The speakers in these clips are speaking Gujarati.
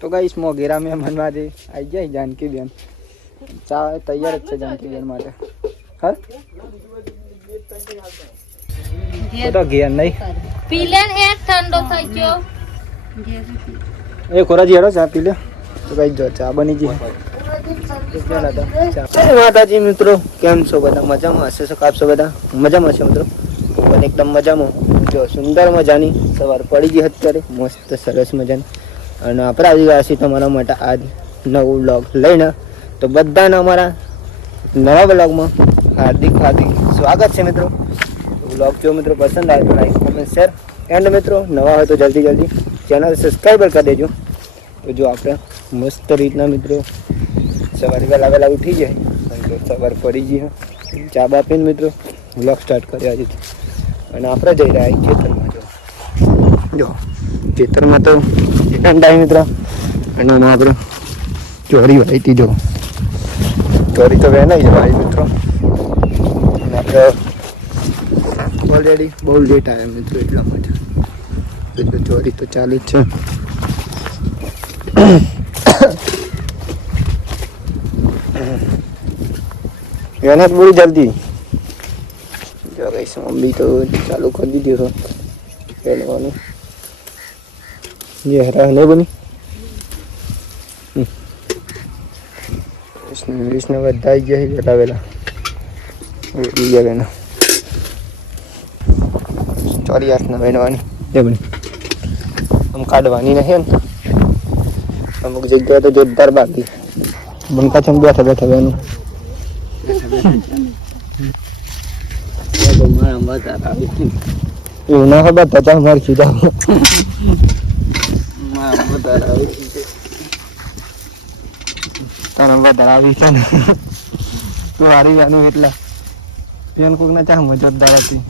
તો ગાઈસ મોગેરા મહેમાનમાંથી આવી જાય જાનકી બેન ચા તૈયાર જ છે જાનકી બેન માટે હા તો તો ઘેર નહીં પી લે ને એ ઠંડો થઈ ગયો એ ખોરાજી હેડો ચા પી લે તો કઈ જો ચા બની ગઈ જય માતાજી મિત્રો કેમ છો બધા? મજામાં હશે છો આપશો બધા? મજામાં છે મિત્રો? હું પણ એકદમ મજામાં જો સુંદર મજાની સવાર પડી ગઈ અત્યારે. મસ્ત સરસ મજાની. અને આપણે આવી તમારા માટે આજ નવું બ્લોગ લઈને તો બધાને અમારા નવા બ્લોગમાં હાર્દિક હાર્દિક સ્વાગત છે મિત્રો. બ્લોગ જો મિત્રો પસંદ આવે તો લાઈક કોમેન્ટ શેર એન્ડ મિત્રો, નવા હોય તો જલ્દી જલ્દી ચેનલ સબસ્ક્રાઈબર કરી દેજો. તો જો આપણે મસ્ત રીતના મિત્રો સવારે વહેલા વહેલા ઉઠી જાય અને સવાર પડી જઈએ. ચા બાપીને મિત્રો બ્લોગ સ્ટાર્ટ કર્યા આજે અને આપણે જઈ રહ્યા છીએ ખેતરમાં જો. જો ખેતરમાં તો ઠંડા મિત્રો. અને ના ચોરી વાળી તીજો ચોરી તો વહેનાઈ જવાય મિત્રો. આપણે ઓલરેડી બહુ લેટ આવ્યા મિત્રો એટલા માટે. એટલે ચોરી તો ચાલુ જ છે. મહેનત બહુ જલ્દી. જો કઈ મમ્મી તો ચાલુ કરી દીધી છે. પહેરવાનું નહીં બની હમ. વિષ્ણુ વિષ્ણુ બધા આવી ગયા છે વેલા વેલા બીજા બેનો ચોરી હાથના બનવાની જે બની આમ કાઢવાની નહીં ને અમુક જગ્યાએ તો જોરદાર બાકી બંકા ચમ બેઠા બેઠા બેનું એવું ના ખબર તો મારી ખીધા તારા વધારે આવી છે ને. તો હારી જાનું એટલે પેન કોક ના ચા મજોરદાર હતી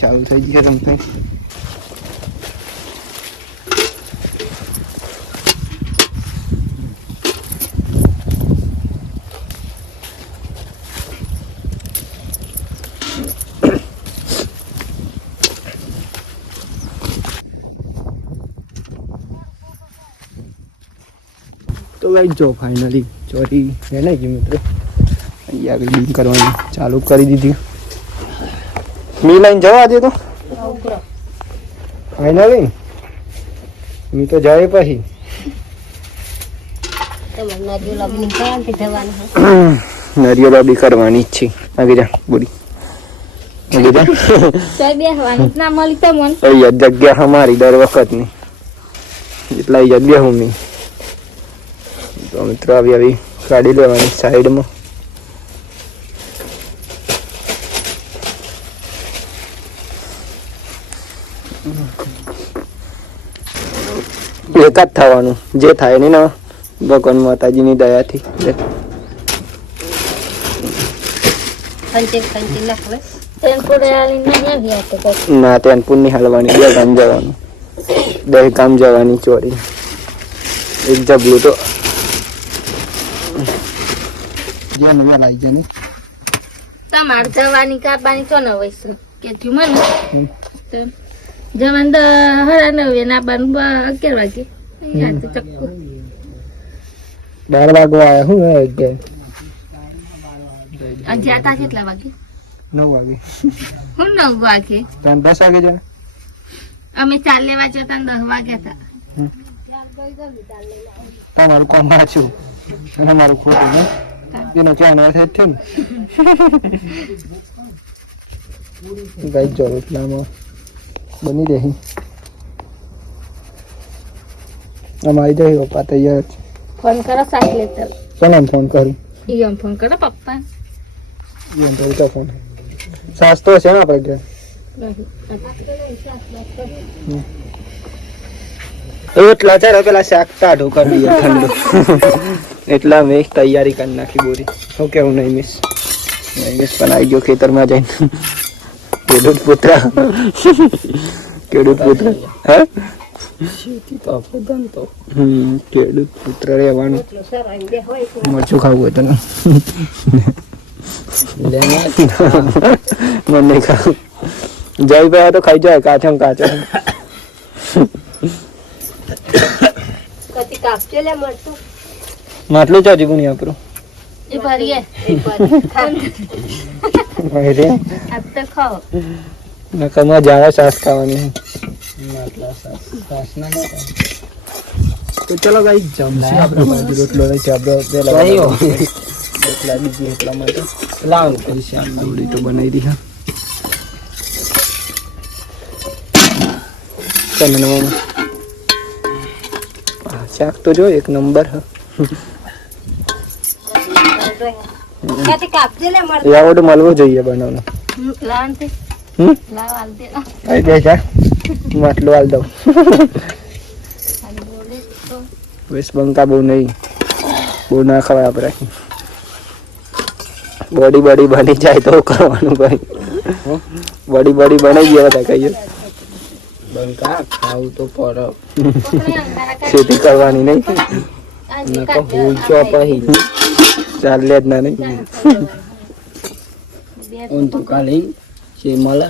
ચાલુ થઈ ગયું છે તો ગાઈ જો ફાઇનલી ચોરી વેણાઈ ગઈ મિત્રો. અહીંયા આગળ ડીમ કરવાની ચાલુ કરી દીધી. મી લાઈન જવા દે તો? ફાઇનલી મી તો જાય પછી. નરિયો બી કરવાની છે. આગળ જા બોડી ના જગ્યા અમારી દર વખતની. એટલા જગ્યા હું મી. તો મિત્રો આવી આવી કાઢી લેવાની સાઈડમાં. એક જ થવાનું જે થાય નહીં ને ભગવાન માતાજીની દયાથી. ના આવ્યા તો. કઈ ના હાલવાની બે ગામ જવાનું. બે ગામ જવાની ચોરી. એક જબલું તો જે નવા લાવી જાય ને તમારે જવાની કાપવાની તો ન વૈસું કે થયું મને જવાન તો હરા નવે ના બાન અગિયાર વાગે. ચક્કુ. બાર વાગો આવ્યા હું અગિયાર? અગિયાર તા કેટલા વાગે? નવ વાગે. હું નવ વાગે? તમે દસ વાગે જાય અમે ચાર લેવા જતા દસ વાગ્યા હતા તમારું કોમ વાંચ્યું અને મારું ખોટું ને એનો કહેવાનો અર્થ જ છે ને ગઈ એટલામાં બની રહી અમારી તો પપ્પા તૈયાર છે ફોન કરો સાહેબ લેતર સોનાને ફોન કરું ઈયમ ફોન કરો પપ્પા ઈયમ તો તો ફોન સાસ્તો છે ને આપણે કે એટલા ચાર પેલા શાક ટાઢું કરી ઠંડુ એટલા મેં તૈયારી કરી નાખી બોરી શું કેવું નહીં મિસ નહીં મિસ પણ આવી ગયો ખેતરમાં જઈને. ખેડૂત પુત્ર. ખેડૂત પુત્ર. હે? ખેડૂત પુત્ર રહેવાનું. મરચું ખાવું હોય મને નહીં ખાવું. જયભાઈ તો ખાઈ જાય કાચમ કાચો કાપજો લે માટલું ચાજી ગુણી આપણું એ ભરીએ. રે આપ તો ખાઓ. નકરમાં જાવા સાસ ખાવાની. તો ચલો ગાઈ જમશે આપણે બાજુ રોટલો લઈ છે. આપણે પેલા રોટલા બીજી એટલા માટે. લાવ. પછી શાક નવડી તો બનાવી દી હા. તમે નવામાં શાક તો જો એક નંબર હ. કદી કાપજો લે મરતું એ આવડે મળવો જોઈએ જા. માટલું હાલ દઉં. ખાલી બોલે તો. વેસ બંકા બહુ નહીં. બહુ ના ખવાય આપણે. બોડી બોડી બની જાય તો કરવાનું ભાઈ. બોડી બોડી બની ગયા બધા કહીએ બંકા ખાવું તો પડે. ખેતી કરવાની નહીં. કાઢ પછી ચાલે જ ના નહીં. ઊન તો કાલે છે મળે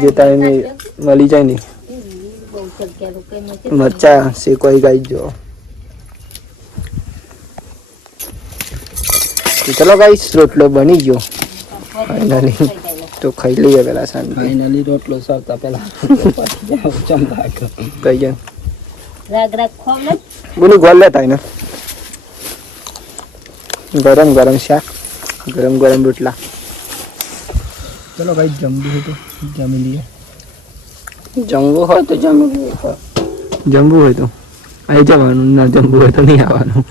જે ટાઈમે મળી જાય ને. મરચા શેકવાઈ ગાઈ જો. ચલો ગાઈસ રોટલો બની ગયો. ફાઇનલી તો ખાઈ લઈએ પેલા સાંજ. ફાઇનલી રોટલો સાવતા પેલા. કઈ ગયા? રાગ રાગ ખોમ બોલું ગોલ લેતા ને ગરમ ગરમ શાક ગરમ ગરમ રોટલા. ચલો ભાઈ જમવું હોય તો જમી લઈએ. જમવું હોય તો જમી લઈએ. જમવું હોય તો. આવી જવાનું ના જમવું હોય તો નહીં આવવાનું.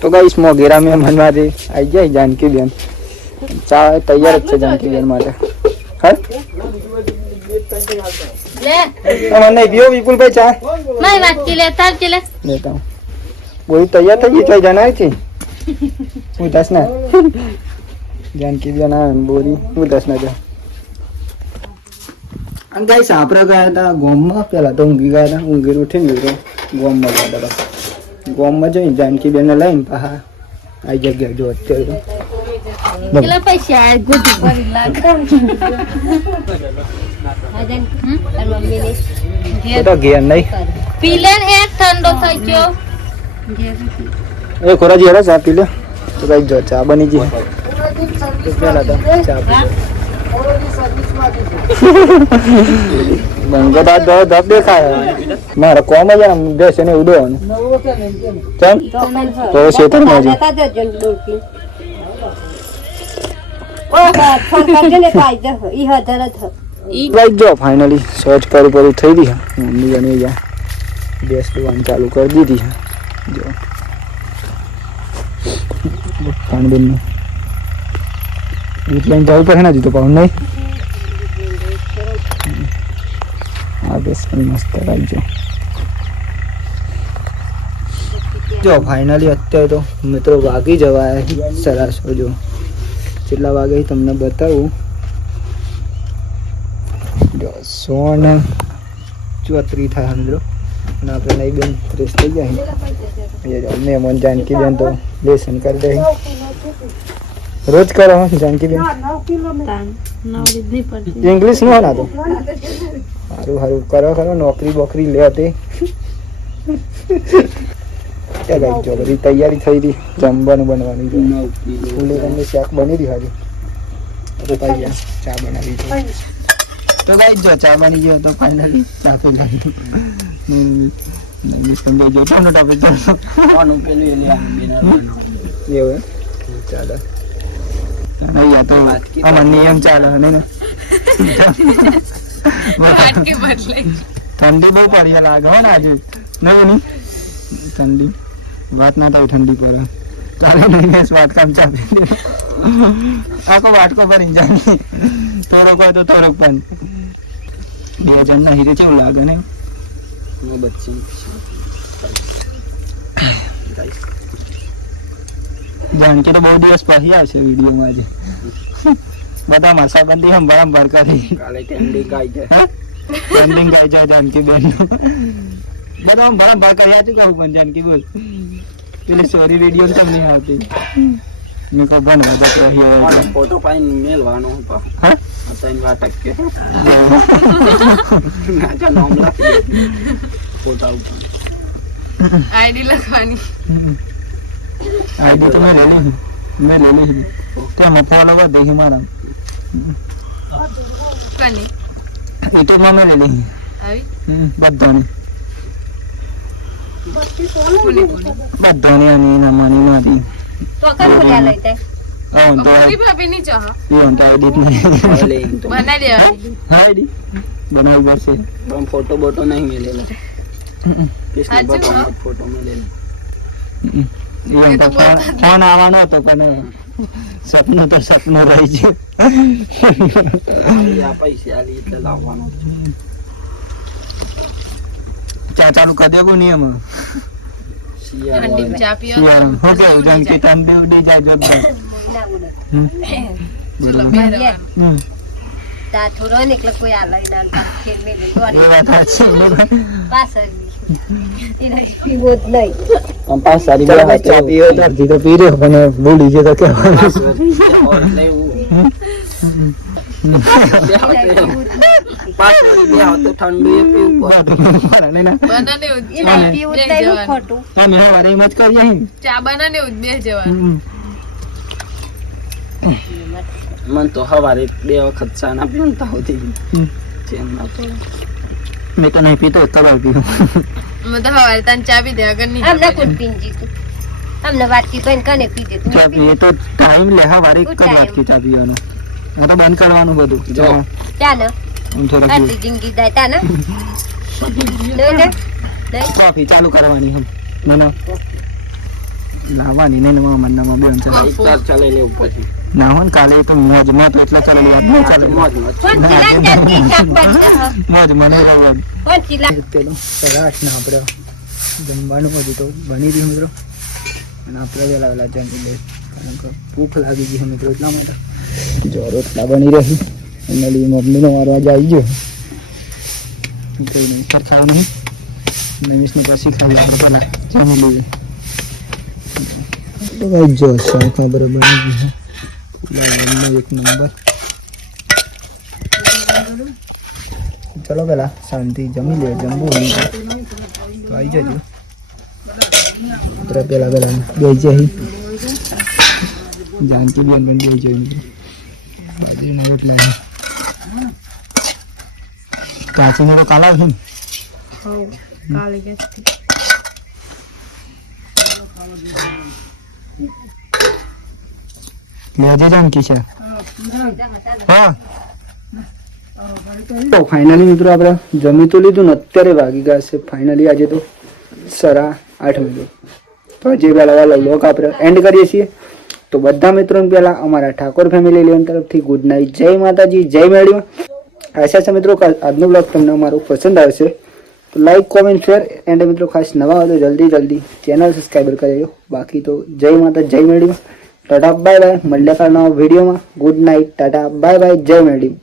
તો ગાઈસ મોગેરા મહેમાન માટે આવી જાય જાનકી બેન. ચા તૈયાર જ છે જાનકી બેન માટે. હા? લે મને પીવો વિપુલભાઈ ચા. મારી વાત કે લે તાર કે લે લેતા હું બોલી તૈયાર થઈ ગઈ થઈ જણાય છે હું દસ ના જાનકી બેન આવે બોરી હું દસ ના જા અને ગાઈસ આપણે ગયા હતા ગોમમાં પેલા તો ઊંઘી ગયા હતા ઊંઘી ઉઠીને ગયો ગોમમાં ગયા હતા ગોમમાં જઈને જાનકી બેન લઈને પાહા આ જગ્યા જો અત્યારે પૈસા તો ઘેર નહીં. પી એ ઠંડો થઈ ગયો. એ ખોરાજી હેરા ચા પી લે. તો કઈ જો ચા બની ગઈ. મારે કોમ જ આમ બેસે ને ઉડો ને તો જ બા ફોન કરજો ને કાઈ દે ઈ હજાર જ હ. ગયો ફાઇનલી સર્ચ કરું કરું થઈ ગઈ. મમ્મી અને યા ગેસ દુકાન ચાલુ કરી દીધી. જો. પાણી બેન ગીત લઈને જવું પડે ને હજી તો પાઉન નહીં? આ બેસ પણ મસ્ત રાખજો. જો ફાઇનલી અત્યારે તો મિત્રો વાગી જવાય. સરસ જો કેટલા વાગે તમને બતાવું. સોન ચોત્રી થાય મિત્રો અને આપણે નહીં બેન ત્રીસ થઈ જાય. એ જો જાનકી બેન તો લેસન કરી દે. રોજ કરો હો જાનકી બેન. ઇંગ્લિશનું ના તો? સારું સારું કરો કરો. નોકરી બોકરી લે તે. ચાલો જો બધી તૈયારી થઈ રહી. જમવાનું બનવાની ફૂલે તમને શાક બની રહ્યું હજુ. તો તૈયાર ચા બનાવી તો ગાઈ જો ચા બની ગયો તો ફાઇનલી ચા પી લાવી તમે જો તો ટોપિક તો. ફોન પેલું. એવું ચાલે. અહીંયા તો આમાં નિયમ ચાલે ને? ને ઠંડી બહુ પડી લાગે હો ને આજે. નહીં ઠંડી. વાત ના થાય ઠંડી પર. કાલે નહીં વાત કામ ચાલે. આખો વાટકો ભરી જાય થોડોક હોય તો થોડોક પણ. બે હજાર ના હીરે કેવું લાગે ને? જાણ કે તો બહુ દિવસ પછી આવશે વિડીયોમાં આજે. બધા મસાબંધી હમ બરાબર કરી. ટ્રેન્ડિંગ ગાય છે. જાનકી બેન. બધા આમ બરાબર કરી છે કહું પણ જાનકી બોલ. પેલી સોરી વીડિયો તમને આવતી મેં કહું ભણવા તો ફોટો પાઈને મેલવાનો હું ત્રણ વાર ટપકે. નાચા નામ લખી. ફોટા ઉપર. આઈડી લખવાની આઈડી તો મેં લેલી. મેં લેલી છે. તેમાં ફોલો કરી દે છે મારા કની યુટ્યુબમાં મેં લેલી. આવી બધાની બધાની અને એના માની નથી તો કર બોલ્યા લઈ તો નહીં નહીં. ફોન આવવાનો હતો પણ સપનું તો સપનું રહી છે. આલી આ પૈસા લાવવાનો ચા ચાલુ કરી દે કોની એમાં ઠંડી. ચા પીઓ હું. કે બે ઉડી જાય જોરદાર ચલો પહેરવાનું તા થોડો ને એટલે કોઈ આ લઈ ના ખેલ મેં લઈ એ વાત સાચી પાછળ એને પીવો જ નહીં. પણ પાછ સારી ચાલો ચા હાથે તો. પી રહ્યો પણ ભૂલી ગયો તો. બે બે. મારા નહીં પીવું. મને તો હવારે બે વખત ચા ના. ચેન મેં તો નહીં પીતો તબાર પીવું મેં તો હવારે તને ચા પી દે આગળ નહીં અમને કોણ પીન તું અમને વાટકી બન કને પી દે તું ટાઈમ લે હવારે Good ચા પીવાનો આ તો બંધ કરવાનું બધું. જો. ત્યાં ને. આમ જિંદગી જાય ને. કોફી ચાલુ કરવાની હમ. ના ના લાવવાની ને મામા નામાં બેન ચાલે એક ચાલે લેવું પછી ના હોય કાલે તો મોજમાં તો એટલે ચાલે લેવા ચાલે મોજ મોજ. ચીલા મને રહેવા પેલું રાખ ને આપણે જમવાનું બધું તો બની રહ્યું મિત્રો. અને આપણે વેલા વેલા જમી લઈએ. કારણ કે ભૂખ લાગી ગઈ મિત્રો એટલા માટે. જો રોટલા બની રહી. લી મમ્મીનો વારો આજે આવી ગયો. ખાવાનું નવીસને પછી ખાવી પેલા જમી લઈએ. ભાઈ જો શાકા બરાબર એક નંબર. ચલો પેલા શાંતિ જમી લે, જમવું તો. આવી જજો. પેલા પેલા બે જઈ જાનકી બેન બેન બેસી જઈ એટલે કાચીને તો કાલ આવશે ને? કાલે કે લેજે જાનકી છે. હા. તો ફાઇનલી મિત્રો આપણે જમી તો લીધું ને અત્યારે વાગી ગયા છે. ફાઇનલી આજે તો સરા આઠ વાગે તો જે પેલા વાલા લોક આપણે એન્ડ કરીએ છીએ. તો બધા મિત્રોને પહેલાં અમારા ઠાકોર ફેમિલી લેવન તરફથી ગુડ નાઇટ જય માતાજી, જય મેળ્યો આશા છે મિત્રો આજનો બ્લોગ તમને અમારો પસંદ આવશે. તો લાઈક કોમેન્ટ શેર એન્ડ મિત્રો ખાસ નવા હોય તો જલ્દી જલ્દી ચેનલ સબસ્ક્રાઈબર કરી બાકી તો જય માતા, જય મેળ્યો ટાટા બાય બાય મળ્યા નવા વિડીયોમાં good night tata bye bye જય મેળ્યો